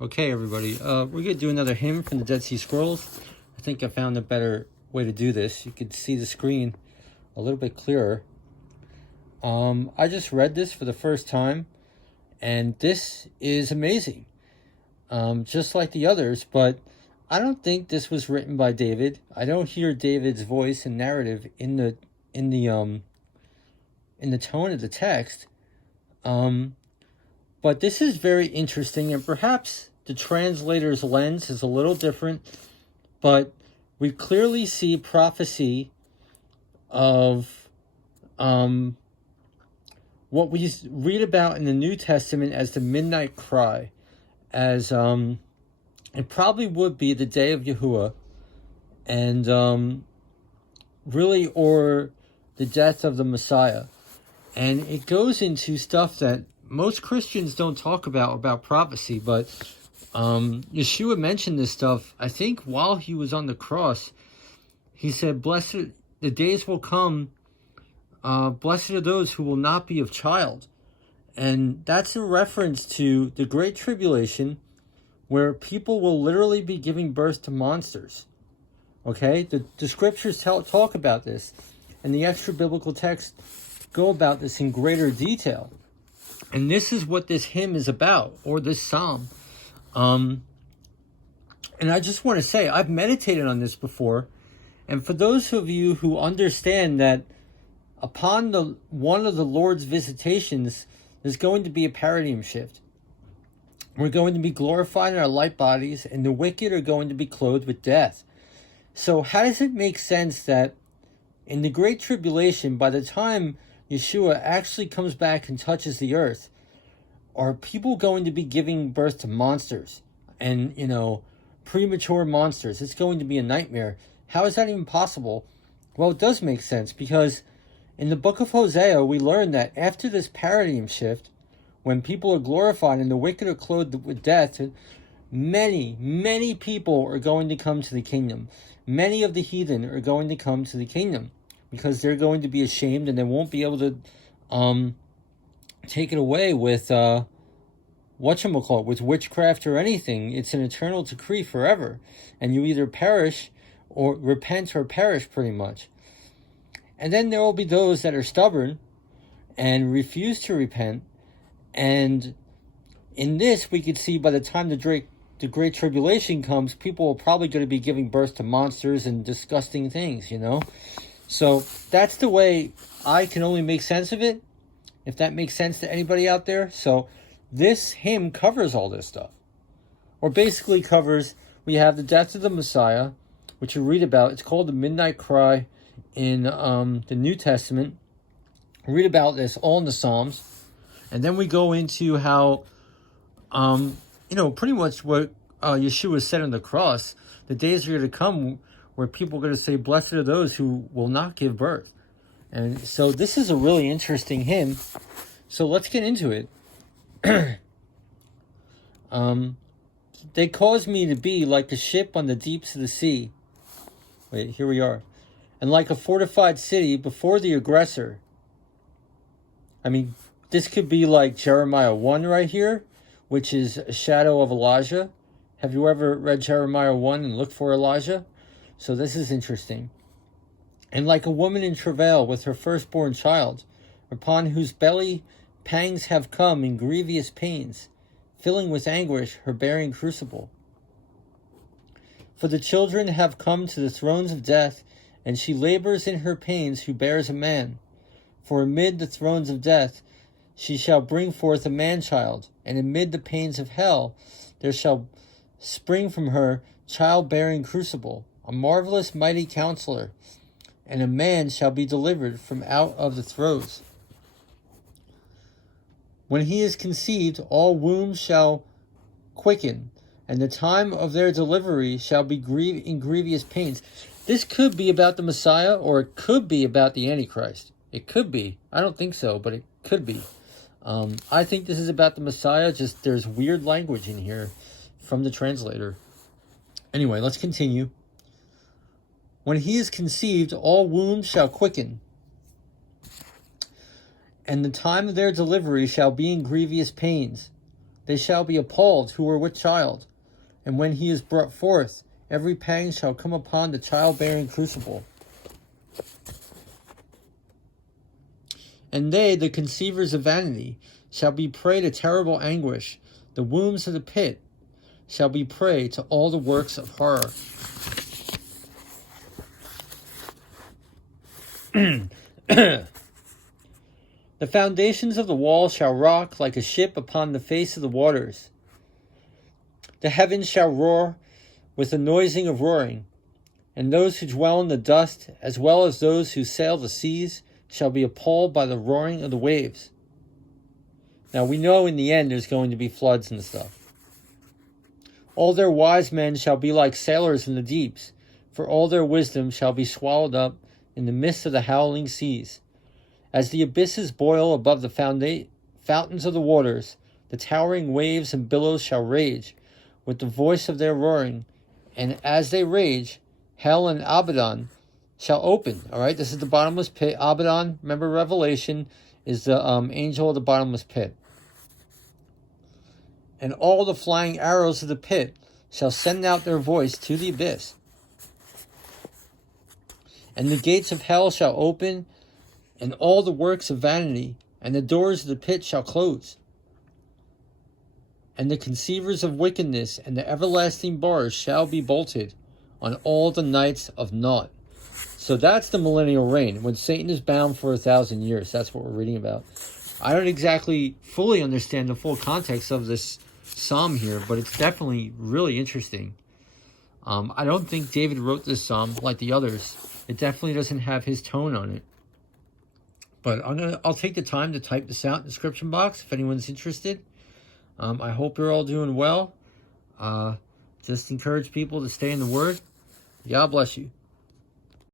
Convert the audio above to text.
Okay, everybody, we're going to do another hymn from the Dead Sea Scrolls. I think I found a better way to do this. You could see the screen a little bit clearer. I just read this for the first time, and this is amazing, just like the others, but I don't think this was written by David. I don't hear David's voice and narrative in the tone of the text. But this is very interesting, and perhaps the translator's lens is a little different, but we clearly see prophecy of what we read about in the New Testament as the midnight cry, as it probably would be the day of Yahuwah, and really, or the death of the Messiah. And it goes into stuff that most Christians don't talk about prophecy, but Yeshua mentioned this stuff, I think, while he was on the cross. He said, "Blessed, the days will come, blessed are those who will not be of child." And that's a reference to the Great Tribulation, where people will literally be giving birth to monsters. Okay? The scriptures talk about this, and the extra biblical texts go about this in greater detail. And this is what this hymn is about, or this psalm. And I just want to say, I've meditated on this before, and for those of you who understand that upon one of the Lord's visitations, there's going to be a paradigm shift. We're going to be glorified in our light bodies, and the wicked are going to be clothed with death. So how does it make sense that in the Great Tribulation, by the time Yeshua actually comes back and touches the earth, are people going to be giving birth to monsters and, premature monsters? It's going to be a nightmare. How is that even possible? Well, it does make sense, because in the book of Hosea, we learn that after this paradigm shift, when people are glorified and the wicked are clothed with death, many, many people are going to come to the kingdom. Many of the heathen are going to come to the kingdom, because they're going to be ashamed and they won't be able to take it away with with witchcraft or anything. It's an eternal decree forever, and you either perish or repent or perish, pretty much. And then there will be those that are stubborn and refuse to repent, and in this we could see by the time the Great Tribulation comes, people are probably going to be giving birth to monsters and disgusting things, So that's the way I can only make sense of it, if that makes sense to anybody out there. So this hymn covers all this stuff, or basically covers. We have the death of the Messiah, which you read about. It's called the Midnight Cry in the New Testament. We read about this all in the Psalms, and then we go into how, pretty much what Yeshua said on the cross. The days are going to come where people are going to say, "Blessed are those who will not give birth." And so this is a really interesting hymn. So let's get into it. They caused me to be like a ship on the deeps of the sea. Wait, here we are. And like a fortified city before the aggressor. I mean, this could be like Jeremiah 1 right here, which is a shadow of Elijah. Have you ever read Jeremiah 1 and looked for Elijah? So this is interesting. And like a woman in travail with her firstborn child, upon whose belly pangs have come in grievous pains, filling with anguish her bearing crucible. For the children have come to the thrones of death, and she labors in her pains who bears a man. For amid the thrones of death she shall bring forth a man-child, and amid the pains of hell there shall spring from her child-bearing crucible, a marvelous mighty Counsellor, and a man shall be delivered from out of the throes. When he is conceived, all wombs shall quicken, and the time of their delivery shall be in grievous pains. This could be about the Messiah, or it could be about the Antichrist. It could be. I don't think so, but it could be. I think this is about the Messiah, just there's weird language in here from the translator. Anyway, let's continue. When he is conceived, all wombs shall quicken, and the time of their delivery shall be in grievous pains. they shall be appalled who are with child. And when he is brought forth, every pang shall come upon the childbearing crucible. And they, the conceivers of vanity, shall be prey to terrible anguish. The wombs of the pit shall be prey to all the works of horror. The foundations of the wall shall rock like a ship upon the face of the waters. The heavens shall roar with the noising of roaring, and those who dwell in the dust, as well as those who sail the seas, shall be appalled by the roaring of the waves. Now we know in the end there's going to be floods and stuff. All their wise men shall be like sailors in the deeps, for all their wisdom shall be swallowed up in the midst of the howling seas. As the abysses boil above the fountains of the waters, the towering waves and billows shall rage with the voice of their roaring, and as they rage, hell and Abaddon shall open. All right, this is the bottomless pit. Abaddon, remember Revelation, is the angel of the bottomless pit. And all the flying arrows of the pit shall send out their voice to the abyss. And the gates of hell shall open, and all the works of vanity, and the doors of the pit shall close. And the conceivers of wickedness and the everlasting bars shall be bolted on all the nights of naught. So that's the millennial reign, when Satan is bound for 1,000 years. That's what we're reading about. I don't exactly fully understand the full context of this psalm here, but it's definitely really interesting. I don't think David wrote this psalm like the others. It definitely doesn't have his tone on it. But I'll take the time to type this out in the description box if anyone's interested. I hope you're all doing well. Just encourage people to stay in the Word. God bless you.